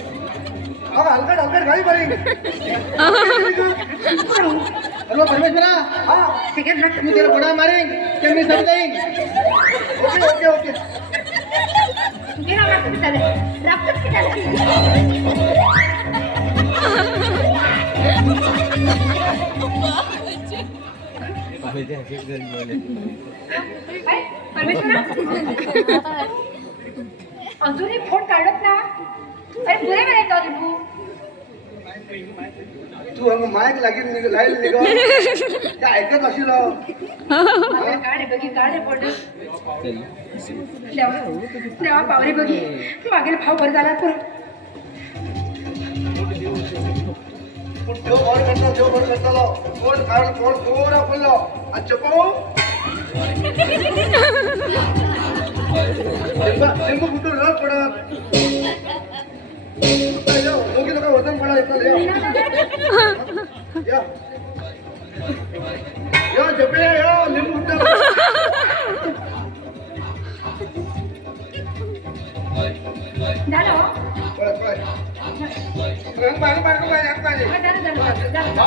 हलकट हलकट खाली पड़ी हेलो परमेश्वरा हाँ तिकीट रख मैं तेरा बड़ा मारेंगे क्या मैं सब देंगे ओके ओके ओके गेला रक्त पिटाले परमेश्वरा अजूनही फोन काढत ना अरे पुरे वेळ येतो तू तू हम माइक लागीन लाईल निघो त्या ऐकत असेल काढे बघी काढे फोटो देवा पावरे बघी मागेल भाव बरं झाला पुरं देव बड़ करता लो कोण कारण कोण कोण आपलो आज चपो लिंबू फुटून रस पडत दोघी लोक वजन पडा येतात या या जपे या लिंबू फुटून झालं हो? पळत रंग मागे झालं. हा